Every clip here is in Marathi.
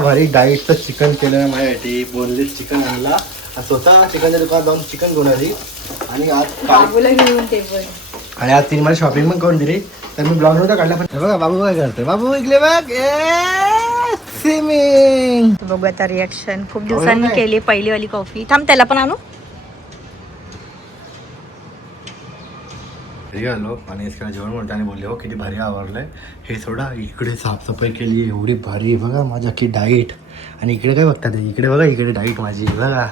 भारी डाएटचं चिकन केलं माझ्यासाठी. बोनलेस चिकन आणला, स्वतः चिकनच्या दुकानात जाऊन चिकन घेऊन आली आणि आज बाबूला घेऊन ते पण. आणि आज तिने मला शॉपिंग पण करून दिली. तर मी ब्लॉग नव्हता काढला, पण बघा बाबू काय करतोय. बाबू इकडे बघ, स्विमिंग. बघू आता रिॲक्शन. खूप दिवसांनी केली पहिलीवाली कॉफी. थांब त्याला पण आणू. घरी आलो आणि इसकडे जेवण म्हणताना बोलले हो किती भारी आवडलंय हे. सोडा इकडे साफसफाई केली एवढी भारी बघा माझ्या की डाईट. आणि इकडे काय बघतात, इकडे बघा, इकडे डाईट माझी बघा.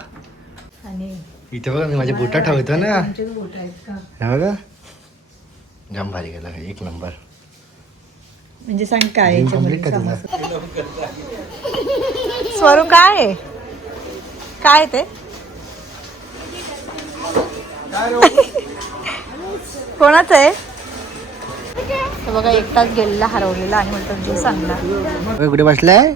आणि इथे बघा मी माझे बुटा ठेवतो ना, हे बघा जाम भारी गेला, एक नंबर. म्हणजे सांग काय कम्प्लीट कर तुला. स्वरूप काय काय ते कोणाचं आहे बघा. एकटाच गेलेला हरवलेला आणि म्हणतो ज्यूस आणला. कुठे बसलाय?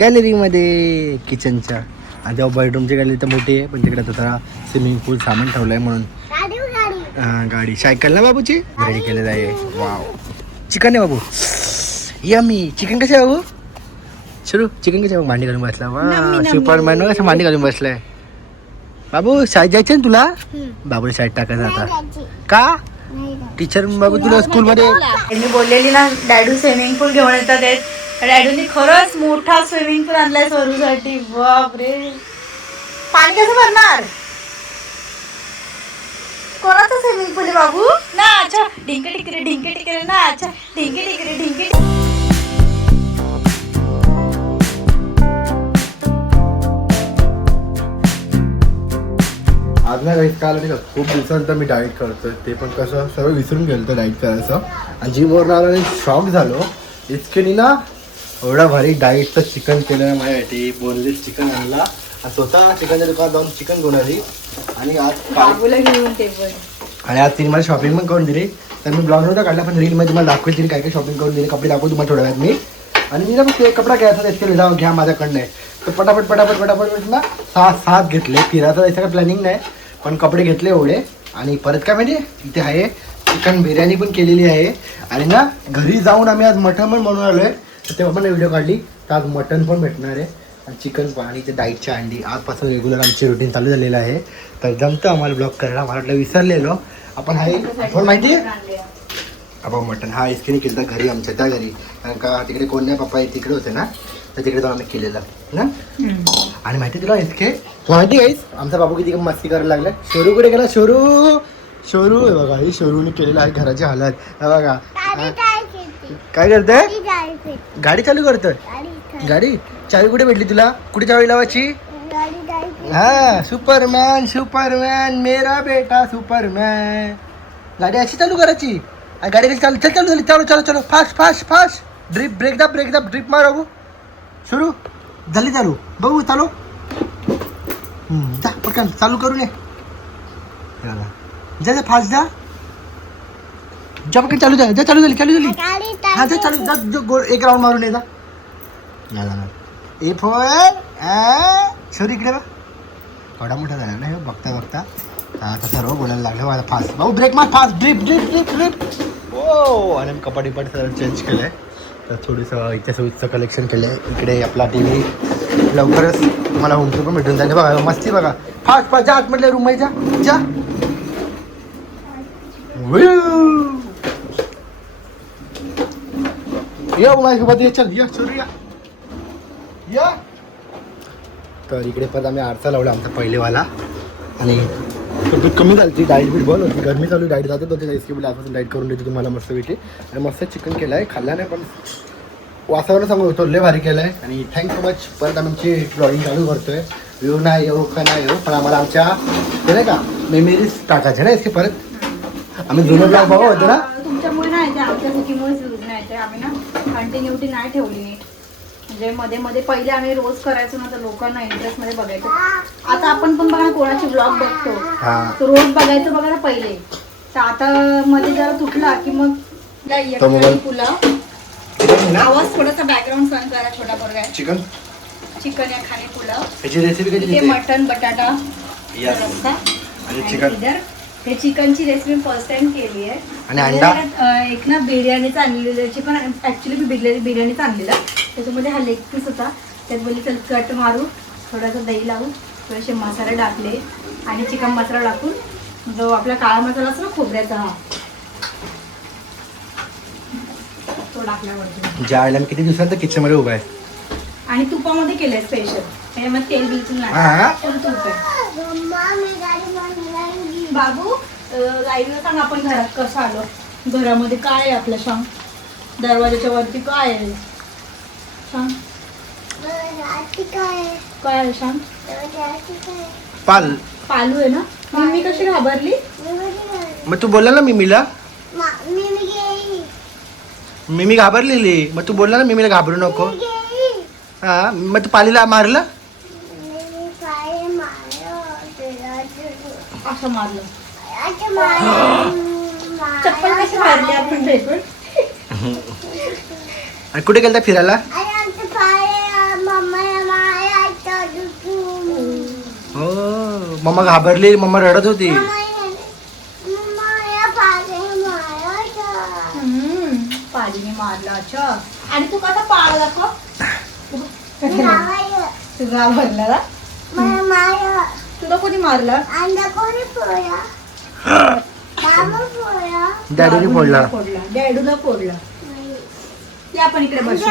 गॅलरी मध्ये किचनच्या. आणि तेव्हा बेडरूमची गॅलरी तर मोठी आहे, पण तिकडे आता स्विमिंग पूल सामान ठेवलंय म्हणून. गाडी सायकल ना बाबूची रेडी केलेलं आहे. वाव चिकन आहे बाबू, यम्मी. चिकन कसं आहे बाबू? सुरू चिकन कसं मांडी घालून बसला. वा सुपरमॅन कसं मांडी घालून बसलाय. बाबू शाळेत जायचं ना तुला? बाबूला शाळेत टाकायचं आता का? टीचर बाबू तुला स्कूलमध्ये मी बोललेली ना डॅडू स्विमिंग पूल घेऊन येतात. डॅडूनी खरंच मोठा स्विमिंग पूल आणलाय स्वरूसाठी. बापरे, पाणी कसं भरणार? कोणाचं स्विमिंग पूल आहे बाबू? ना अच्छा ढिंके टिकरे ना, अच्छा ढिंके टिकरे. आज ना डाईट काल नाही का, खूप दिवसानंतर मी डाईट करतोय. ते पण कसं सर्व विसरून गेलो तर डाईट करायचं. आणि जिमवरून आलो आणि शॉक झालो. इतकेनी ना एवढा भारी डाईटचं चिकन केलं माझ्यासाठी. बोनलेस चिकन आणला आणि स्वतः चिकनच्या दुकानात जाऊन चिकन घेऊन आली. आणि आज बाबूला घेऊन ते पण. आणि आज तिने मला शॉपिंग पण करून दिली. तर मी ब्लॉग नव्हता काढला, पण रीलमध्ये तुम्हाला दाखवेल तिने काय काय शॉपिंग करून दिली. कपडे दाखवू तुम्हाला थोड्या वेळात मी. आणि मी ना फक्त एक कपडा घ्यायचा त्याचे जाऊन घ्या माझ्याकडनं आहे. तर पटापट ना 6 घेतले. फिरायचं जायचं काय प्लॅनिंग नाही, पण कपडे घेतले एवढे. आणि परत काय म्हणजे इथे आहे चिकन बिर्याणी पण केलेली आहे. आणि ना घरी जाऊन आम्ही आज मटण पण बनवून आलो आहे. तर तेव्हा पण व्हिडिओ काढली. तर आज मटण पण भेटणार आहे आणि चिकन पण. आणि ते डाईटच्या अंडी आजपासून रेग्युलर आमची रुटीन चालू झालेलं आहे. तर जमतं आम्हाला ब्लॉग करायला. मला वाटलं विसरलेलो आपण. आहे आपण माहिती आहे आपण मटण हा इसकीने केलं तर घरी आमच्या त्या घरी. कारण का तिकडे कोण नाही, पप्पा तिकडे होते ना, तर तिकडे जाऊन आम्ही केलेलं ना. आणि माहिती तुला इतके माहिती आहेस आमचा बाबू किती मस्ती करायला लागलाय. शोरू कुठे गेला? शोरू हे बघा, ही शोरूने केलेलं आहे घराची हालत. हे बघा काय करतोय, गाडी चालू करतोय. गाडी चावी कुठे भेटली तुला? कुठे चावी लावायची? हा सुपरमॅन मेरा बेटा सुपरमॅन. गाडी अशी चालू करायची. गाडी कशी चालू चलो फास्ट ब्रेक दा ड्रिप मार बाबू. सुरू झाली चालू बघू चालू. जा पटकन चालू करू नये. जा फास्ट जा पटकन चालू चालू झाली. हा जा चालू जा एक राऊंड मारून ये जा. ए फोर शोर इकडे बघ. थोडा मोठा झाला ना हे बघता. आता सर्व बोलायला लागलं मला फास्ट. भाऊ ब्रेक मार फास्ट. ड्रिप हो. आणि कपाट सर्व चेंज केलं आहे. तर थोडंसं इथे स्विचचं कलेक्शन केलं आहे. इकडे आपला टी व्ही लवकरच तुम्हाला होम टूर पण भेटून जाईल. बघा मस्ती बघा. फास्ट जा आतमधल्या रूममध्ये जा. ये माझ्यासोबत ये. चल या सुरू या. तर इकडे परत आम्ही आरसा लावला आमचा पहिलेवाला. आणि तब्येत कमी झाली ती. डाईट बीट बॉल होती, गरमी चालू डाईट जाते. तर एस के आजपासून डाईट करून देते तुम्हाला मस्त भेटी. आणि मस्त चिकन केलं आहे. खाल्ला नाही पण वासावरून सांगू होतो लय भारी केलं आहे. आणि थँक्यू सो मच. परत आमची ब्लॉगिंग चालू करतोय. व्ह्यू नाही येऊ का नाही येऊ, पण आम्हाला आमच्या ते नाही का मेमरीज टाकायचे ना इसके. परत आम्ही जुनं ब्लॉग बघा होतो ना. तुमच्यामुळे नाही, आमच्या चुकीमुळेच नाही. आम्ही ना कंटिन्युटी नाही ठेवली नीट. म्हणजे मध्ये पहिले आम्ही रोज करायचो ना, तर लोकांना इंटरेस्ट मध्ये बघायचो. आता आपण पण बघा कोणाची ब्लॉग बघतो तर रोज बघायचं बघा ना पहिले. तर आता मध्ये जरा तुटला की मग पुलाव. आवाज थोडासा बॅकग्राऊंड सहन करा. छोटा पोरगा आहे. चिकन या खाणे पुलाव. याची रेसिपी कशी? मटन बटाटा आणि चिकन. हे चिकनची रेसिपी फर्स्ट टाइम केली आहे. आणि अंडा एक ना बिर्याणीचा आणलेली पण ऍक्च्युली मी बिर्याणीचा आणलेला. त्याच्यामध्ये हा लेग पीस होता. त्यात बोलली चल कट मारू, थोडासा दही लावू, थोडेसे मसाले टाकले आणि चिकन मसाला टाकून जो आपला काळा मसाला असतो ना खोबऱ्याचा, हा तो टाकल्यावरती. ज्या आयला किती दिवसात किचन मध्ये उभा आहे. आणि तुपामध्ये केलंय स्पेशल, त्याच्यामध्ये तेल बिलकुल हा. नाही, फुल तूप आहे. बाबू आईला सांग आपण घरात कसं आलो, घरामध्ये काय आहे आपलं सांग, दरवाजाच्या वरती काय आहे सांग, काय आहे सांग. पालू आहे ना. मम्मी कशी घाबरली. मग तू बोलला ना मिमीला, मिमी घाबरलेली, मग तू बोलला ना मिमीला घाबरू नको. हा मग तू पालीला मारलं. असं मारलं. चप्पल कशी मारली आपण फेकून. आणि कुठे गेलता फिरायला. हो मम्मा घाबरली, मम्मा रडत होती. पालीने मारला. अच्छा. आणि तू कसा पाळ दाखव. तू घाबरला ना. तुला कोणी मारलं. डॅडीने फोडला. डॅडूला फोडला. ते आपण इकडे बसू.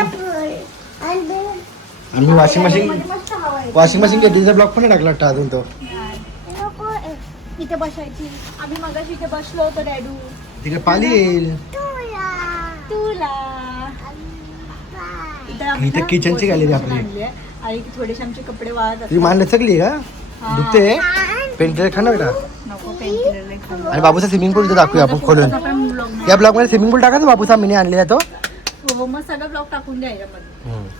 आणि मी वॉशिंग मशीन घेतलीचा ब्लॉग पण नाही टाकला वाटतं अजून तो. इथे बसायची आम्ही मगाशी इथे बसलो होतो. डॅडू तिकडे पाली येईल. तुला इथे किचनची गॅलरी आपली. आणि थोडेसे आमचे कपडे वाळत ती मान लचकली का. दुखते पेंटर खा ना बेटा. नको पेन. आणि बाबूचा स्विमिंग पूल इथे दाखवूया आपण खोलून. या ब्लॉग मध्ये स्विमिंग पूल टाकायचा बाबूचा मिनी आणलेला तो. हो मग सगळं ब्लॉग टाकून द्या याच्यामध्ये.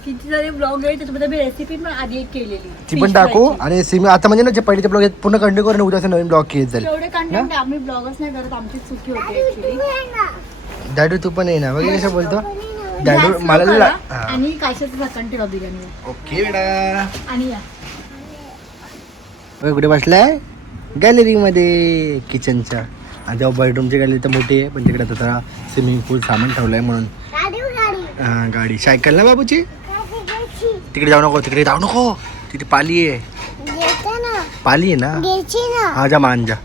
किती सारे ब्लॉग आहे त्याच्यामध्ये मी रेसिपी पण आधी एक केलेली ती पण टाकू. आणि स्विमिंग आता म्हणजे ना जे पहिलेचे ब्लॉग पूर्ण कंटिन्यू करून उद्या नवीन ब्लॉग केले जाईल. एवढे कंटेंट आम्ही ब्लॉगच नाही करत, आमची चुकी होते ऍक्च्युली. डॅडू तू पण ये ना बघ कसं बोलतो डॅडू मला. आणि काशाचं झाकण ठेवा बिर्याणी. ओके बेटा. आणि या कुठे बसलाय गॅलरी मध्ये किचनच्या. आणि तेव्हा बेडरूमची गॅलरी तर मोठी आहे पण तिकडे आता स्विमिंग पूल सामान ठेवलंय म्हणून. हा गाडी सायकल ना बाबूची. तिकडे जाऊ नको, तिकडे जाऊ नको, तिथे पाली आहे. पाली आहे ना. हा जा मान जा.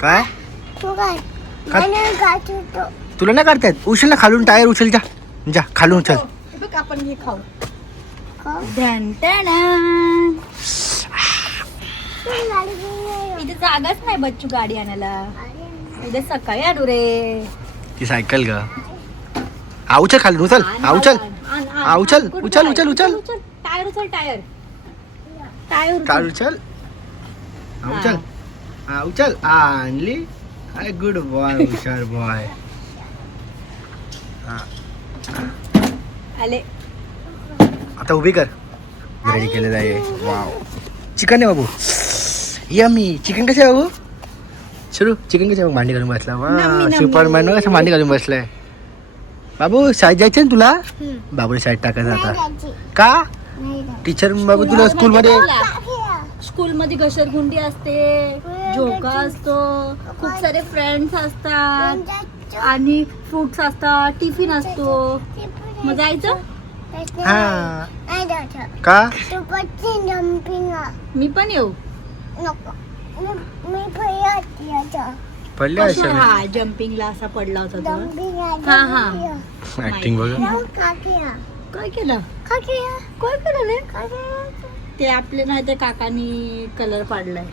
काय तुला नाही काढतायत. उचल ना खालून टायर उचल. जा जा खालून उचल. बघ आपण हे खाऊ. इथे जागाच नाही बच्चू गाडी आणायला. उद्या सकाळी आणू रे. ती सायकल ग. उचल खालून उचल. उचल उचल उचल उचल उचल. टायर उचल. टायर टायर टायर उचल. उचल उचल. आणली. गुड बॉय हुशार बॉय. आले. आता उभी कर. रेडी केलेलं आहे. वाव चिकन आहे बाबू. यमी चिकन कसं आहे बाबू. सुरू चिकन कसं भांडी घालून बसला. वा सुपरमॅन कसं भांडी घालून बसलाय. बाबू शाळेत जायचं ना तुला. बाबूला शाळेत टाकायचं आता. का टीचर बाबू तुला स्कूलमध्ये घसरगुंडी असते, झोका असतो, खूप सारे फ्रेंड्स असतात आणि फ्रुट्स असतात, टिफिन असतो. मग जायचं. का मी पण येऊ. पडले असेल. हा जम्पिंगला असा पडला होता तो. हा हा ऍक्टिंग बघा. काय केलं. काय केलं रे. ते आपले नाही ते काकांनी कलर पाडलाय.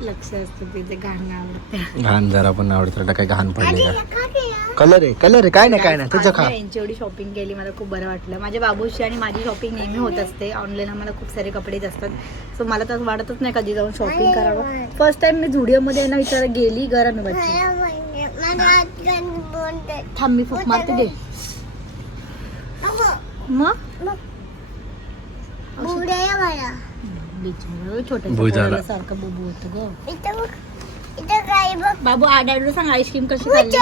लक्ष असतं तिथे घाण आवडते. घाण जरा पण आवडतं. काय घाण पडले का. कलर आहे काय नाही काय नाही तुझं खा. यांची एवढी शॉपिंग केली मला खूप बरं वाटलं. माझ्या बाबूशी आणि माझी शॉपिंग नेहमी होत असते. ऑनलाईन आम्हाला खूप सारे कपडेच असतात. सो मला तर वाटतच नाही कधी जाऊन शॉपिंग करावं. फर्स्ट टाइम मी झुडिओमध्ये ना विचार गेली. गरम आहे बच्ची. थांब मी फुक मारते दे. मग छोट्या सारखं बाबू होतं ग. बाबू आडायला सांग आईस्क्रीम कशी खाल्ली.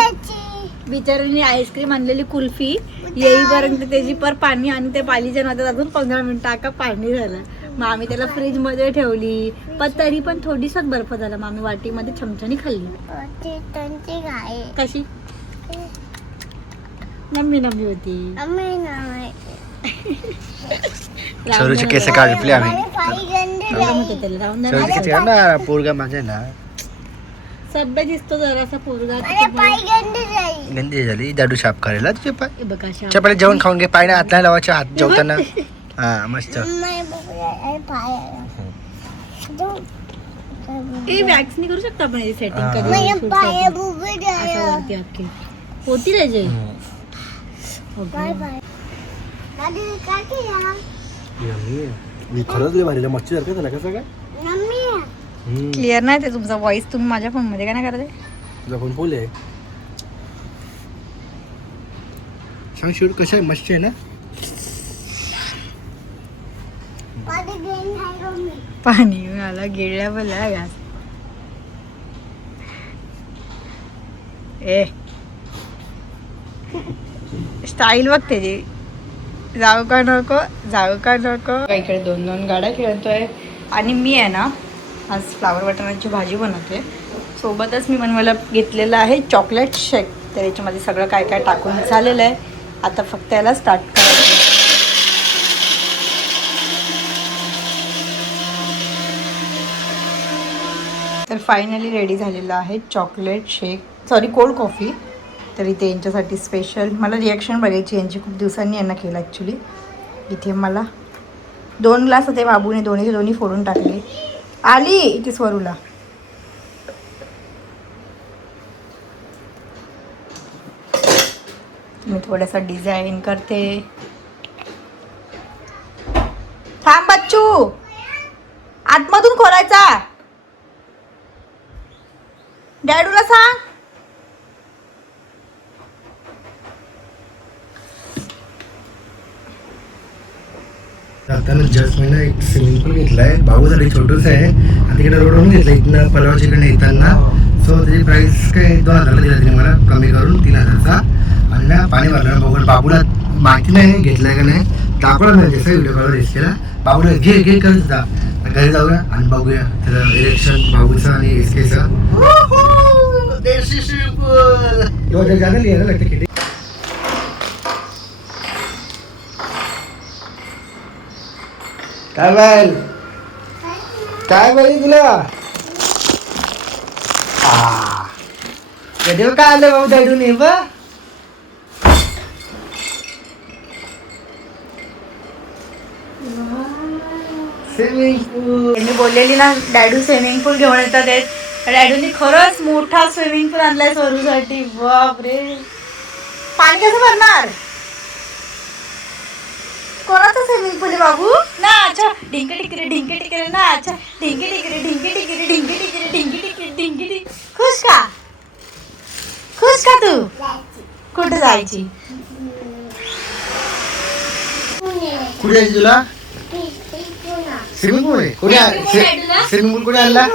बिचारीने आईस्क्रीम आणलेली कुल्फी येईपर्यंत त्याची पर पाणी आणि ते पालीच्या नादात अजून 15 मिनिटं पाणी झालं. मग आम्ही त्याला फ्रीज मध्ये ठेवली, पण तरी पण थोडीसाच बर्फ झाला. मग आम्ही वाटीमध्ये चमच्यानी खाल्ली. कशी नम्मी नम्मी होती. छोरूचे केस काढले आम्ही. पोरगा माझा आहे ना सभ्य दिसतो जरासा पोरगा. गंदी झाली दाडू साफ करायला तुझे पाय. हे बघा अशा. पहिले जेवण खाऊन घे, पाय ना हात नाही लावायचे हात जेवताना. हा मस्त. वॅक्स नाही करू शकतो आपण सेटिंग कधी वरती अख्खे होती त्याचे. मी खरंच लय भारी मच्छी सारखं झालं कसं काय. क्लिअर नाही ते तुमचा व्हॉइस. तुम्ही माझ्या फोन मध्ये काय नाही करते. तुझा फोन फुल आहे. सांग शूट कसं आहे. मच्छी आहे ना. पाणी मला गिळल्या बोला घास. ए स्टाईल बघ त्याची. जाऊ का नको जाऊ का नको. इकडे 2 गाड्या खेळतोय आणि मी आहे ना आज फ्लावर वाटाण्याची भाजी बनवते. सोबतच मी बनवायला घेतलेलं आहे चॉकलेट शेक. तर याच्यामध्ये सगळं काय काय टाकून झालेलं आहे. आता फक्त याला स्टार्ट करायचं. तर फायनली रेडी झालेलं आहे चॉकलेट शेक, सॉरी कोल्ड कॉफी. तर इथे यांच्यासाठी स्पेशल मला रिॲक्शन बघायची यांची. खूप दिवसांनी यांना केलं ॲक्च्युली. इथे मला 2 ग्लास होते. बाबूने दोन्ही फोडून टाकले. आली इथे स्वरूला. मी थोडासा डिझाईन करते. थांब बच्चू, आतमधून खोलायचा. डॅडूला सांग. जाताना जस्ट मी ना एक स्विमिंग पूल घेतलाय. भाऊसाठी छोटंच आहे आणि तिकडे रोडवरून घेतलं इथनं पलवाजीकडे येताना. सो त्याची प्राइस काय 2000ला दिला तिने मला, कमी करून 3000चा. आणि ना पाणी भरलं बघून बाबूला माहिती नाही घेतलंय का नाही. दाखवलं नाही जसं व्हिडिओ कॉल रेस केला. बाबूला घे करत होता. घरी जाऊया आणि बघूया त्याचं इलेक्शन भाऊचं आणि एसकेचं. काय बाई तुला काय आलं बाबू दाडून हे बा. स्विमिंग पूल. मी बोललेली ना डॅडू स्विमिंग पूल घेऊन येतात. डॅडूनी खरंच मोठा स्विमिंग पूल आणलाय स्वरूसाठी. बापरे, पाणी कसं भरणार. कोणाचं स्विमिंग पूल आहे बाबू. नाचा ढिंके टिकरे नाचा ढिंके टिकरे. खुश का तू. कुठे जायची. कुठे जायची तुला. स्विमिंग पूल आहे. स्विमिंग पूल कुठे आणला.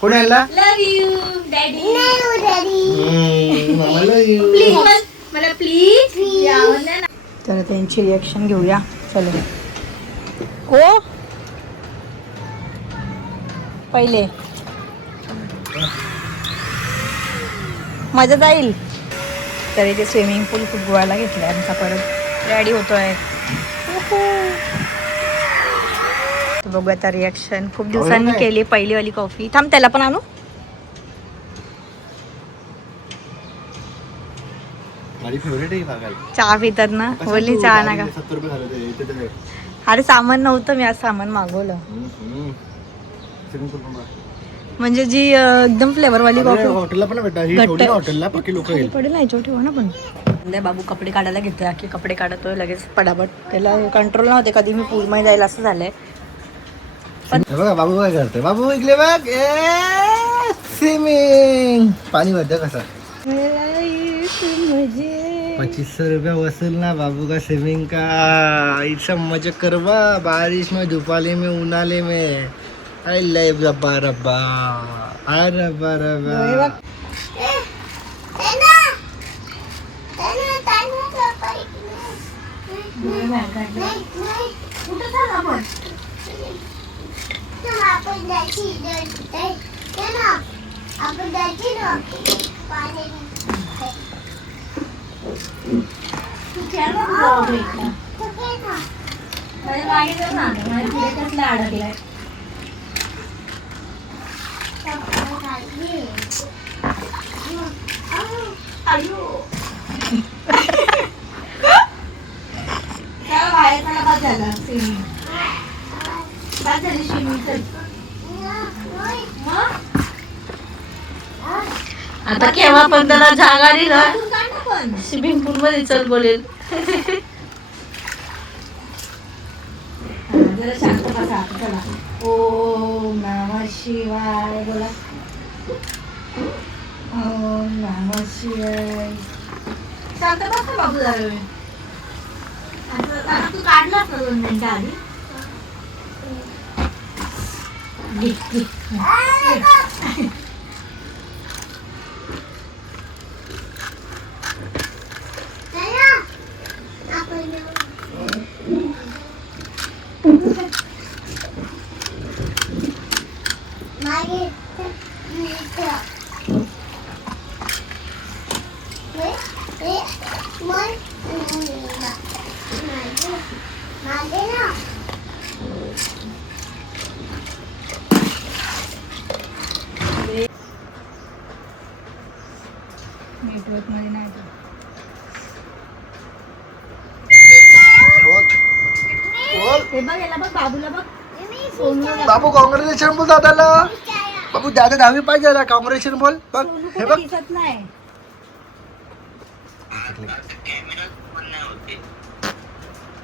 कोणी आणला. लव यू डॅडी. मला प्लीज. तर त्यांची रिॲक्शन घेऊया. चलो हो पहिले मजा जाईल. तर इथे स्विमिंग पूल खूप गोवायला घेतलाय आमचा. परत रेडी होतोय. बघू आता रिॲक्शन. खूप दिवसांनी केली पहिली वाली कॉफी. थांब त्याला पण आणू. माझी फेवरेट आहे बघायला. चहा पितात ना. बोलली चहा नका. 70 रुपये झाले. अरे सामान नव्हतं, मी आज सामान मागवलं. म्हणजे जी एकदम फ्लेवरवाली कॉफी हॉटेलला पण भेटा. ही ठेवली हॉटेलला बाकी लोक येईल. पडेल ना याच्यावर ठेवा ना. पण बाबू कपडे काढायला घेते. आखी कपडे काढतोय लगेच पटापट. त्याला कंट्रोल नव्हते कधी मी पूलमध्ये जायला असं झालंय. बघा बाबू काय करतोय. बाबू इकडे बघ. स्विमिंग पाणी भरतं कसं. 2500 रुपया वसूल ना बाबू का स्विमिंग का. इतना मजा करवा. बारिश में धूपाले में उनाले में. अरे रब्बा रब्बा अरे रब्बा रब्बा. अडकलाय आता केव्हा पण त्याला जाग आली ना स्विमिंग पूल मध्ये चल बोलेल. जरा शांत बसा आता, चला. ओम नमः शिवाय बोला. ओम नमः शिवाय. शांत बसा बाबू जरा वेळ. आता तू काढलास ना 2 मिनिटं आधी. घे, घे. नेटवर्क मध्ये नाही तर. हे बघ याला बघ बाबूला बघ. बाबू कॉंग्रॅच्युलेशन बोल दादाला. बाबू दादा 10वी पास झाला. कॉंग्रॅच्युलेशन बोल. बघ हे बघ दिसत नाही.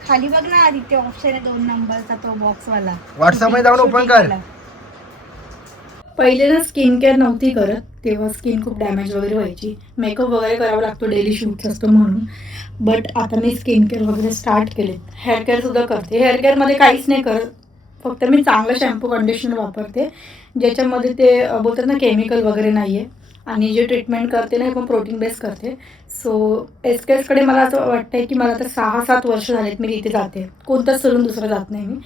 खाली बघ ना आदित्य ऑप्शन आहे 2 नंबरचा तो बॉक्स वाला. व्हॉट्सअप मध्ये जाऊन ओपन कर. पहिले ना स्किन केअर नव्हती करत, तेव्हा स्किन खूप डॅमेज वगैरे व्हायची, मेकअप वगैरे करावा लागतो, डेली शूट असतो म्हणून. बट आता मी स्किन केअर वगैरे स्टार्ट केले. हेअर केअरसुद्धा करते. हेअर केअरमध्ये काहीच नाही करत, फक्त मी चांगलं शॅम्पू कंडिशनर वापरते ज्याच्यामध्ये ते बोलतात ना केमिकल वगैरे नाही आहे. आणि जे ट्रीटमेंट करते ना हे पण प्रोटीन बेस करते. सो SKSकडे मला असं वाटतं की मला तर 6-7 वर्ष झालेत मी तिथे जाते, कोणतंच सोडून दुसरं जात नाही मी.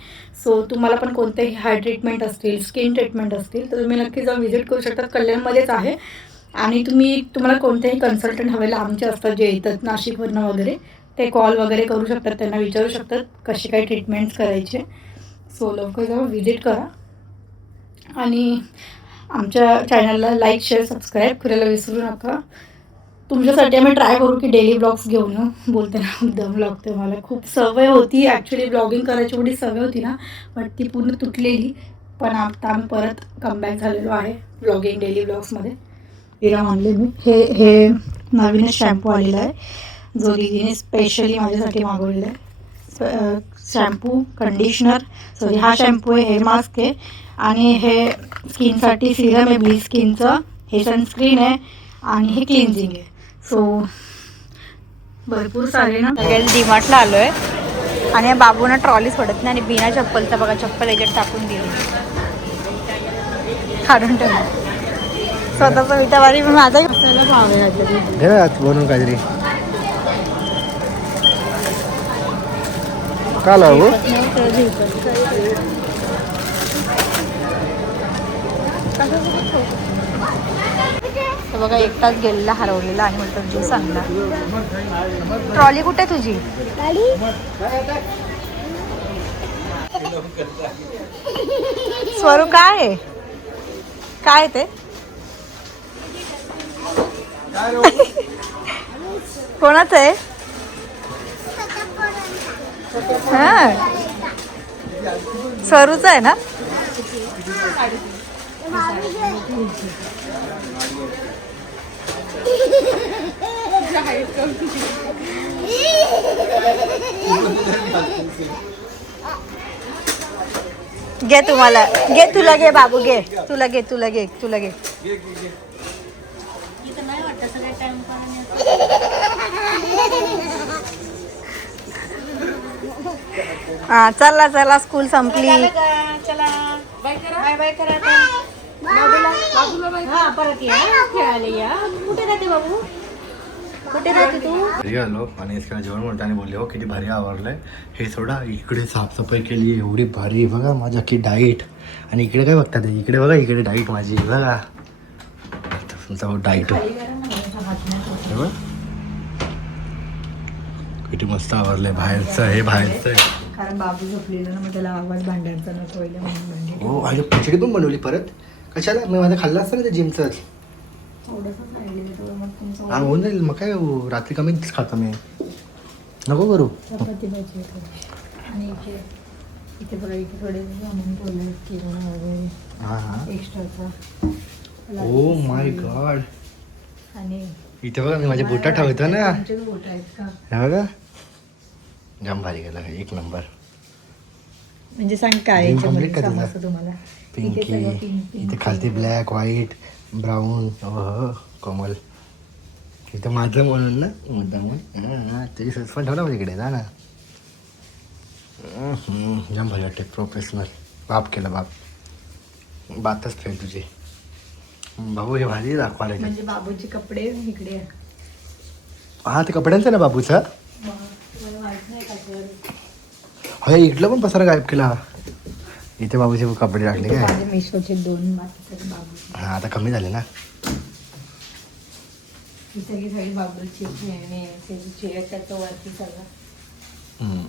सो तुम्हाला पण कोणतेही हाय ट्रीटमेंट असतील, स्किन ट्रीटमेंट असतील तर तुम्ही नक्की जाऊन व्हिजिट करू शकतात. कल्याणमध्येच आहे. आणि तुम्हाला कोणतेही कन्सल्टंट हवे लांबचे असतात जे येतात नाशिकवरनं वगैरे, ते कॉल वगैरे करू शकतात, त्यांना विचारू शकतात कसे काही ट्रीटमेंट्स करायचे. सो लवकर जाऊन व्हिजिट करा. आणि आमच्या चॅनलला लाईक, शेअर, सबस्क्राईब करायला विसरू नका. तुमच्यासाठी आम्ही ट्राय करू की डेली ब्लॉग्स घेऊन येऊ. बोलते ना दम लागते मला. खूप सवय होती ॲक्च्युली ब्लॉगिंग करायची, एवढी सवय होती ना, बट ती पूर्ण तुटलेली. पण आता आम्ही परत कमबॅक झालेलो आहे ब्लॉगिंग डेली ब्लॉग्समध्ये. तिला म्हणले मी हे नवीन शॅम्पू आलेला आहे जो दीदीने स्पेशली माझ्यासाठी मागवलेला आहे. शॅम्पू, कंडिशनर, सॉरी हा शॅम्पू आहे, हेअर मास्क आहे, आणि हे स्किनसाठी सिरम आहे ब्लीच स्किनचं, हे सनस्क्रीन आहे, आणि हे क्लिन्झिंग आहे. सो भरपूर सारे ना. डीमार्टला आलो आहे आणि बाबूना ट्रॉली सोडत नाही आणि बिना चप्पलचा बघा चप्पल याच्यात टाकून दिली, काढून ठेवलं स्वतःचा विटावारी. पण माझा भाव आहे बनवून काहीतरी का लावू. तर बघा एकटाच गेलेला हरवलेला आणि म्हणतो ज्यूस आणला. ट्रॉली कुठे तुझी. स्वरू काय आहे, काय ते कोणाचं आहे. हा स्वरूच आहे ना. घे तुम्हाला, घे तुला, घे बाबू, घे तुला, घे तुला, घे तुला, घे. हा चला चला स्कूल संपली. चला बाय बाय करा. हा परत या खेळायला या. कुठे जाते बाबू. कुठे राहते तू? घरी आलो आणि इसका जेवण म्हणताना बोलले हो किती भारी आवरलंय हे सोडा इकडे साफसफाई केली एवढी भारी बघा माझ्या की डाईट आणि इकडे काय बघतात इकडे बघा इकडे डाईट माझी बघा तुमचा डाईट किती मस्त आवरलंय बाहेरचं हे बाहेरचं आहे. कारण बाबू झोपलेला ना मग त्याला आवाज भांड्यांचा नको व्हायला म्हणून भांडी हो आणि खिचडी पण बनवली परत कशाला मी माझं खाल्लं असतं ना ते जिमचंच थोडंसं राहिलेलं तेवढं मग तुमचं हा होऊन जाईल मग काय हो, रात्री कमीच खातो मी नको करू चपाती भाजी आहे. आणि इथे बघा इथे थोडे आणून ठेवले किराणा वगैरे हां हां एक्स्ट्राचा ओ माय गॉड आणि इथे बघा मी माझे बोटा ठेवतो ना तुमचेच बोट आहेत का हे बघा जाम भारी गेला एक नंबर म्हणजे सांग काय Gym याच्यामध्ये complete का तुझा? समजतं तुम्हाला इथे सगळं पिंकी pink, इथे pink, खालती pink. Black white brown Kamal इथं माझं म्हणून ना मुद्दाम हां त्याची सस पण ठेवला माझ्याकडे जा ना जाम भारी वाटते प्रोफेशनल बाप केला बाप बातच फेल तुझे भाऊ हे भारी दाखवायला म्हणजे बाबूचे कपडे इकडे आहे. हा ते कपड्यांचं ना बाबूचा तुम्हाला माहित नाही का सर हा इकडला पण पसारा गायब केला इथे बाबूचे कपडे टाकले काय माझे मिशोचे 2 बाकीचे बाबू हा आता कमी झाले ना ही सगळी बाबूची खेळणे त्याची चेअर त्याचं वरती सगळं